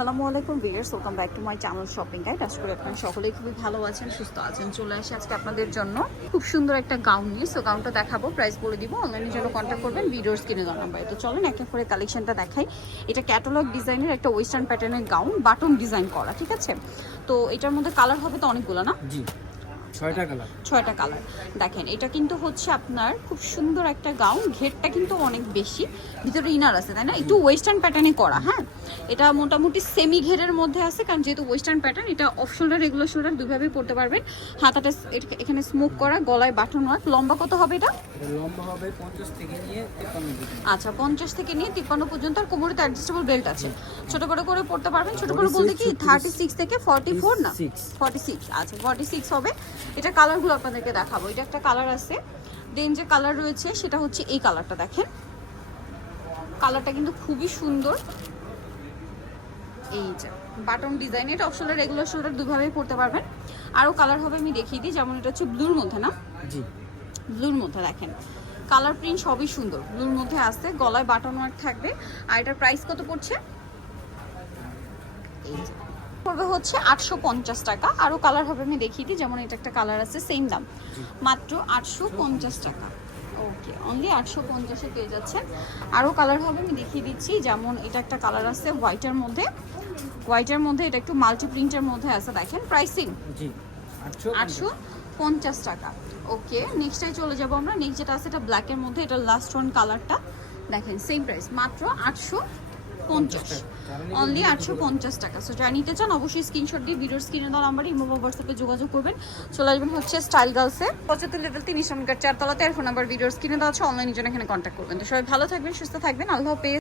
আসসালামু আলাইকুম viewers, welcome back to my channel shopping guide. আশা করি আপনারা সকলেই খুবই ভালো আছেন, সুস্থ আছেন। চলে আসি আজকে আপনাদের জন্য খুব সুন্দর একটা গাউন নিয়ে। সো গাউনটা দেখাবো প্রাইস বলে দিব অনলাইনের জন্য কন্ট্যাক্ট করবেন ভিডিওর স্ক্রিনে দেওয়া নাম্বারে তো চলেন, একে করে কালেকশনটা দেখাই। এটা ক্যাটালগ ডিজাইনের একটা ওয়েস্টার্ন প্যাটার্নের গাউন বাটন ডিজাইন করা, ঠিক আছে? তো এটার মধ্যে কালার হবে তো অনেকগুলো, না? জি। ছয়টা কালার ছয়টা কালার দেখেন এটা কিন্তু হচ্ছে আপনার খুব সুন্দর একটা গাউন ঘেরটা কিন্তু অনেক বেশি। ভিতরে ইনার আছে তাই না? একটু ওয়েস্টার্ন প্যাটার্নে করা হ্যাঁ? এটা মোটামুটি সেমি ঘেরের মধ্যে আছে কারণ যেহেতু ওয়েস্টার্ন প্যাটার্ন এটা অফ শোল্ডার রেগুলার শোল্ডার দুইভাবেই পড়তে পারবেন। হাতাটা এখানে স্মোক করা গলায় বাটন ওয়ার্ক। লম্বা কত হবে এটা? লম্বা হবে থেকে নিয়ে আচ্ছা পঞ্চাশ থেকে নিয়ে তিপ্পান্ন পর্যন্ত আর কোমরে তো অ্যাডজাস্টেবল বেল্ট আছে। ছোট করে করে পড়তে পারবেন। ছোট করে বলতে কি থার্টি সিক্স থেকে ফর্টি ফোর না? 46 ফর্টি সিক্স আচ্ছা ফর্টি সিক্স হবে। এটা কালারগুলো আপনাদেরকে দেখাবো। এটা একটা কালার আছে। দেন যে কালার রয়েছে সেটা হচ্ছে এই কালারটা দেখেন। কালারটা কিন্তু খুবই সুন্দর। এই যে বাটন ডিজাইন। এটা অপশনাল রেগুলার শোল্ডার দুভাবেই পড়তে পারবেন। আরও কালার হবে আমি দেখিয়ে দিই। যেমন এটা হচ্ছে ব্লুর মধ্যে না? জি। ব্লুর মধ্যে দেখেন। কালার প্রিন্ট সবই সুন্দর। ব্লুর মধ্যে আসছে গলায় বাটন ওয়ার্ক থাকবে। আর এটার প্রাইস কত পড়ছে? এই যে। পড়বে হচ্ছে আটশো পঞ্চাশ টাকা। আরও কালার হবে আমি দেখিয়ে দিই। যেমন এটা একটা কালার আছে সেম দাম। মাত্র আটশো পঞ্চাশ টাকা। ওকে অনলি আটশো পঞ্চাশে পেয়ে যাচ্ছেন। আরও কালার হবে আমি দেখিয়ে দিচ্ছি। যেমন এটা একটা কালার আছে হোয়াইটের মধ্যে। হোয়াইটের মধ্যে এটা একটু মাল্টি প্রিন্টের মধ্যে আছে দেখেন। প্রাইসিং আটশো আটশো পঞ্চাশ টাকা। ওকে নেক্সটাই চলে যাব আমরা। নেক্সট যেটা আছে এটা ব্ল্যাকের মধ্যে। এটা লাস্ট ওয়ান কালারটা দেখেন সেম প্রাইস মাত্র আটশো পঞ্চাশ। অনলি আটশো পঞ্চাশ টাকা। সো যারা নিতে চান, অবশ্যই স্ক্রিনশট দিয়ে ভিডিওর স্ক্রিনে দেওয়া নাম্বারে ইমো বা হোয়াটসঅ্যাপে যোগাযোগ করবেন। চলে আসবেন হচ্ছে স্টাইল গার্লসে পঁচাত্তর লেভেল তিন ইসলামকার চারতলাতে। আর ফোন নাম্বার ভিডিওর স্ক্রিনে দেওয়া আছে। অনলাইনের জন্য এখানে কন্ট্যাক্ট করবেন। তো সবাই ভালো থাকবেন, সুস্থ থাকবেন। আল্লাহ হাফেজ।